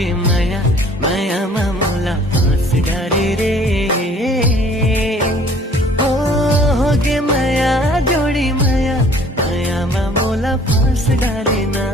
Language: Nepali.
गे माया मायामा मोला फाँस डारे रे हो गे माया जोडी माया मायामा मोला फाँस डारे ना